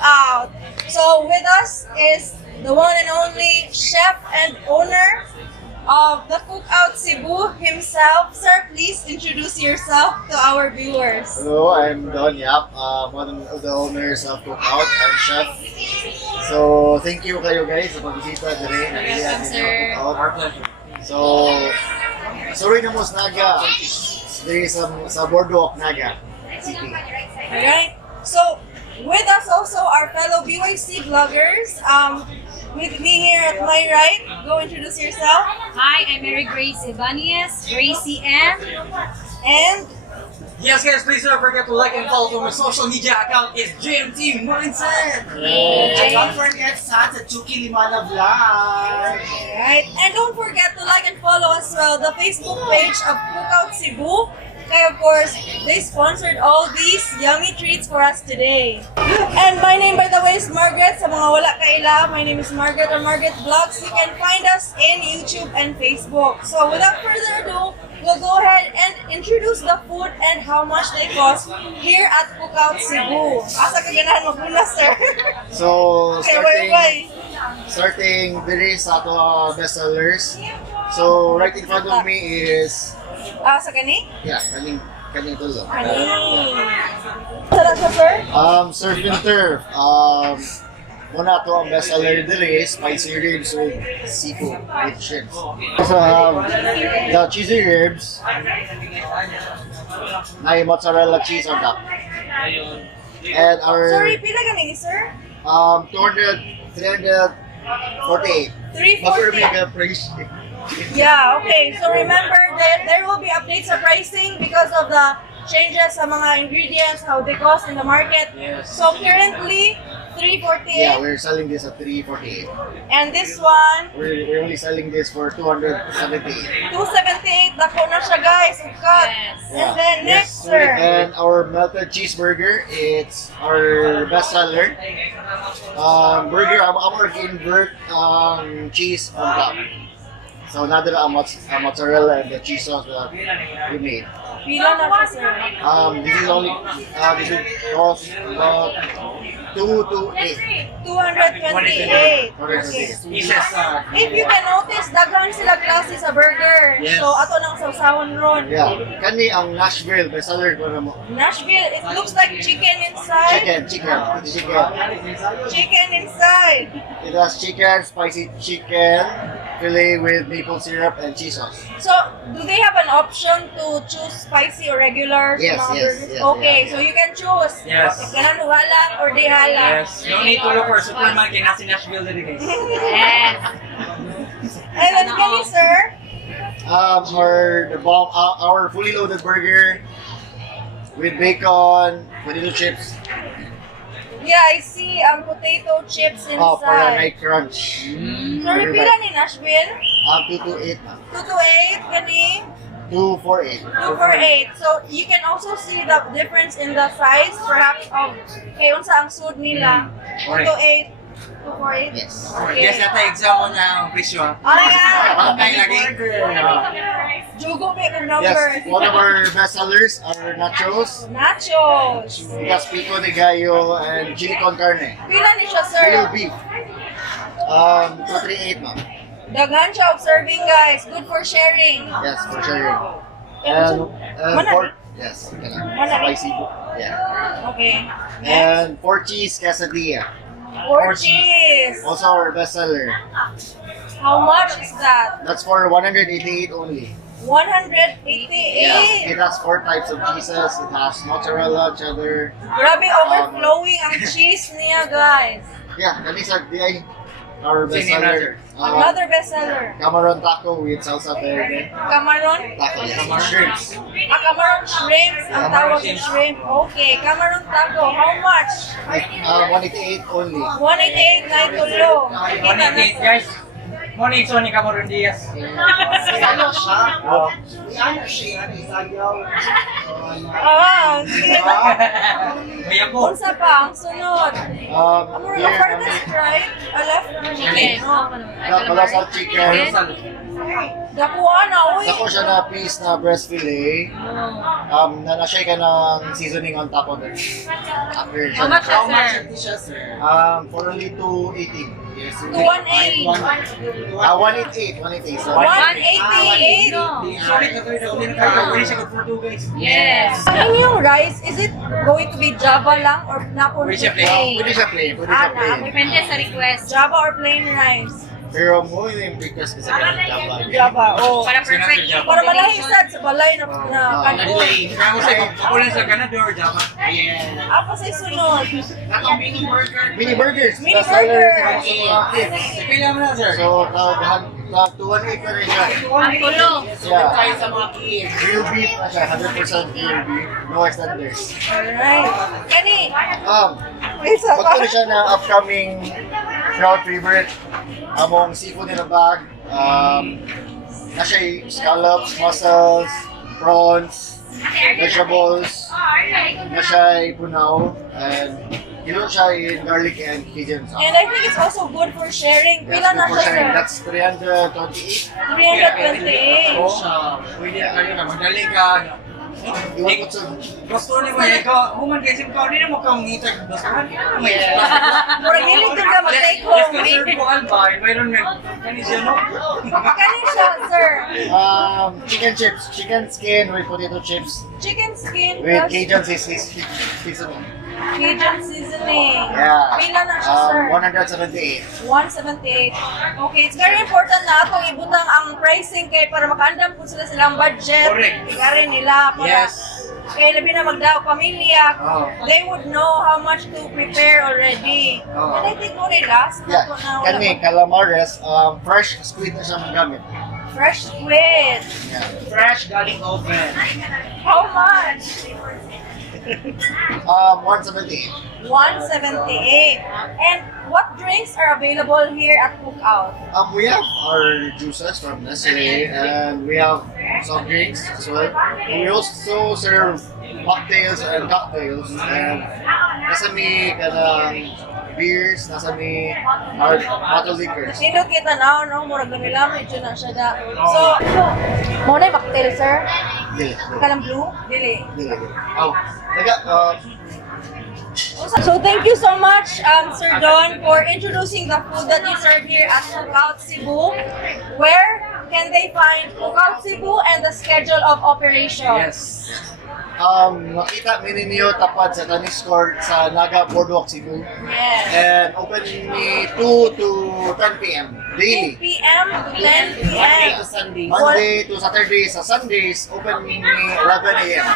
Cookout. So with us is the one and only chef and owner of the Cookout Cebu himself. Sir, please introduce yourself to our viewers. Hello, I'm Don Yap, one of the owners of Cookout and chef. So, thank you kayo guys sa pagbisita dire. Welcome, sir. Our pleasure. So, sorry na mo sa Naga. Dire sa Boardwalk, Naga City. Alright. So, with us also our fellow BYC vloggers. With me here at my right, go introduce yourself. Hi, I'm Mary Grace Ibanez, Gracie M. And Yes, guys, please don't forget to like and follow my social media account is GMT Mindset. And don't forget sa Chuki Limana Vlog. right. And don't forget to like and follow as well the Facebook page of Cookout Cebu. Kaya of course, they sponsored all these yummy treats for us today. And my name, by the way, is Margrette. Sa mga wala kaila, my name is Margrette or Margrette Vlogs. You can find us in YouTube and Facebook. So without further ado, we'll go ahead and introduce the food and how much they cost here at Cookout Cebu. Asa ka ganahan magmuna, sir? So, Okay, bye-bye. starting dire sa ato best sellers. So, right in front of me is, Sa kani? yeah, kaning tulo. Kani. Sala siya, sir? Surf and turf. Muna to ang best seller dire is spicy ribs with seafood with shrimps. So, the cheesy ribs, na mozzarella cheese on top. And our Sorry, pila ganing, sir? 348. 340. Mega price. Yeah, okay. So remember that there will be updates sa pricing because of the changes sa mga ingredients, how they cost in the market. So currently, 348. Yeah, we're selling this at 348. And this one, We're only selling this for 278. 278. Dako na siya, guys. Ukat. And then next, sir. And our melted cheeseburger, it's our best seller. Burger, I'm working invert cheese on top. So another mozzarella and the cheese sauce that we made. Pila na siya, sir. This is only this will cost about 228. 228. Okay. If you can notice, daghan sila klase sa burger. Yes. So ato nang sausawan ron. Yeah, kani ang Nashville best seller ko na mo. Nashville, it looks like chicken inside. Chicken inside. It has chicken, spicy chicken, fillet with maple syrup and cheese sauce. So, do they have an option to choose spicy or regular? sa Yes, mga yes, burgers? yes, Okay, yes. so you can choose. Yes. If kanan halang or di halang. Yes, no need to look for Superman kay nasa Nashville dito, guys. Yes. And then, can you, sir? Our fully loaded burger with bacon, potato chips, Yeah, I see potato chips for a inside. night crunch. So, pila ni Nashville? 228, 228, gani? 248. 248. So, you can also see the difference in the size, perhaps, of kayon sa ang sud nila. 228, 248. Yes. Yes, nata exam mo na ang presyo. Oh my God! Pantay lagi. Jugo ba yung Yes, numbers? one of our best sellers are nachos. Nachos. We got pico de gallo and chili con carne. Pila ni siya, sir? Real beef. 238 ma'am. Daghan siya of serving, guys. Good for sharing. Yes, for sure. And Mana- pork. Yes, spicy. Yeah. Okay. Next. And pork cheese quesadilla. Pork cheese. Also our best seller. How much is that? That's for 188 only. 188. Yes, it has 4 types of cheeses. It has mozzarella, cheddar. Grabe overflowing ang cheese niya, guys. Yeah, that is our best Sino seller. Another bestseller. Camaron taco with salsa verde. Camaron. Taco, yes. Shrimps. Camaron shrimps. Ang tawag sa shrimp. Okay, Camaron taco. How much? 188 only. 188 na itulo. Kita na. 188, guys. Moni ito ni Cameron Diaz. Ano siya? Ano siya? Isagaw. Sige. Maya po. Unsa pa ang sunod? Amor, Here, farthest right? Left? Chicken. No. Kalasal chicken. Dakuha na, uy. Ako siya na piece na breast fillet. Na na-share ka ng seasoning on top of it. After How much How much sir? ito siya, sir? For only 280. Yes. 218. 188. 188. So, 188. Sorry, katoy na ulit na kayo. Wala siya for two guys. Yes. Ano yung rice? Is it going to be Java lang or Napoli? Pwede siya plain. Pwede siya plain. Pwede siya plain. Depende sa request. Java or plain rice? Pero mo yung breakfast kasi ka ng Java. Java, oh. Para perfect. Para malahisad sa balay na kanon. Kaya ko sa'yo, ako lang sa Canada or Java. Ako sa sunod. Atong mini burger. Mini burgers. Mini Best seller burger. sa mga kids. Kailan mo na, sir? So, tawag 218 pa rin siya. Ang tulo. Yeah. Tayo sa mga kids. Grilled beef na siya. 100% grilled beef. No extenders. Alright. Kani, isa Pag pa. siya na upcoming crowd favorite, among seafood in a bag, na siya scallops, mussels, prawns, vegetables, na siya punaw, and yun siya in garlic and Cajun sauce. And I think it's also good for sharing. Pila na siya, sir? That's 328. 328. Pwede na kayo na, madali ka. You want to Gusto ni mo, ikaw, human kasi ikaw, di na mo kang ngitag. Gusto ka, Mura gilig to ka mag-take Let's home. conserve ko albay. Mayroon may kanisya, no? Kani siya, sir. chicken chips, chicken skin with potato chips Chicken skin with plus Cajun seasoning. Cajun seasoning. Yeah. Pila na siya, sir? 178. 178. Okay, it's very important na atong ibutang ang pricing kay para makaandam po sila silang budget. Correct. Igarin nila para Yes. kaya labi na magdaw pamilya, Oh. they would know how much to prepare already. Oh. And I think mo last Yeah, na wala kani calamares, fresh squid na siya magamit. fresh squid. Yeah. Fresh galing oven. How much? 178. 178. And what drinks are available here at Cookout? We have our juices from Nestle, and we have soft drinks as well. We also serve mocktails and cocktails, and nasa may kanang beers, nasa may hard bottled liquors. Nindot kita na, no? Murag na nila, medyo na siya da. So, mo na yung mocktail, sir? Dili. Kalang blue? Dili. Dili. Oh, taga, So thank you so much, Sir Don, for introducing the food that you serve here at Cookout Cebu. Where can they find Cookout Cebu and the schedule of operations? Yes. nakita mi ninyo tapad sa tennis court sa Naga Boardwalk, Cebu. Yes. And open ni 2 to 10 p.m. 2 daily. p.m. to 10 p.m. Monday to Sunday. Monday to Saturday. Sa Sundays, open ni 11 a.m.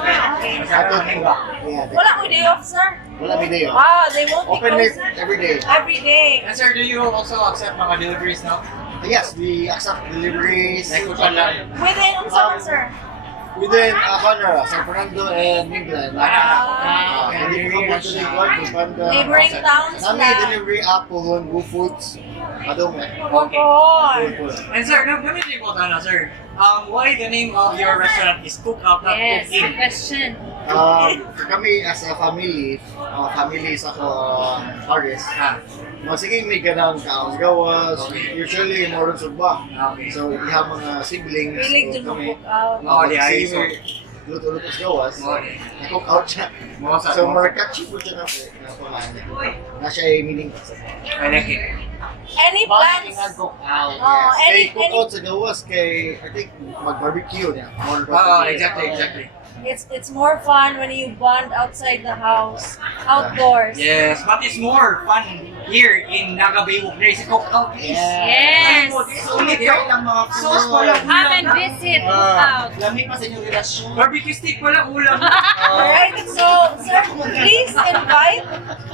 Okay. Atod yeah, Wala mo day off, sir? wala mi day off. Ah, they won't be Open closed it every day. every day. And sir, do you also accept mga deliveries now? Yes, we accept deliveries. Like kung saan lang? Within, saan, sir? Within Conora, San Fernando, and Minglan. Hindi ko po tuloy ko, Kupanda. Neighboring towns Nami na. delivery app po, Go Foods. Adong eh. Popcorn. And sir, nag-community po tayo na, sir. Why the name of your restaurant is Cookout, not Yes, good Cooking? question. Kami as a family sa ko Paris. Sige may ganang kaos gawas. Usually more on sugba. Okay. So iha mga siblings. Really so to kami cook out. Oh, di ay, so. Luto-luto sa gawas. Okay. Cook out siya. So marakachi po siya na po. Na siya ay meaning. I like it. Any plans? Cook out. Oh, Kay any- cook out sa gawas kay I think mag-barbecue niya. More Oh, barbecue. exactly. It's more fun when you bond outside the house, outdoors. Yes, but it's more fun here in Naga Baywalk. There is a Cookout. Yes. Sulit Kahit yun. ang mga Sauce pa lang. Come and visit Cookout. Lamig pa sa inyong relasyon. Barbecue stick pa lang ulam. Alright, so sir,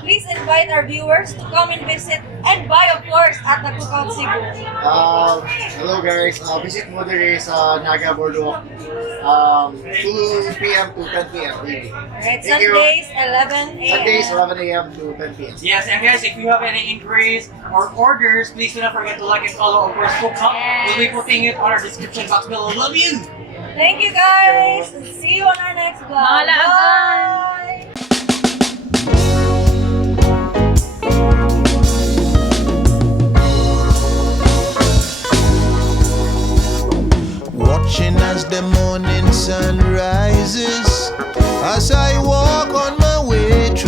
please invite our viewers to come and visit and buy, of course, at the Cookout Cebu. Hello guys, visit mo diri sa Naga Boardwalk 2 p.m. to 10 p.m. daily. Alright, Thank you. Sundays 11 a.m. Sundays 11 a.m. to 10 p.m. Yes, and guys, if you have any inquiries or orders, please do not forget to like and follow, of course, Cookout. We'll be putting it on our description box below. Love you! Thank you guys. See you on our next vlog. Mahala agad. Bye. watching as the morning sun rises. As I walk on my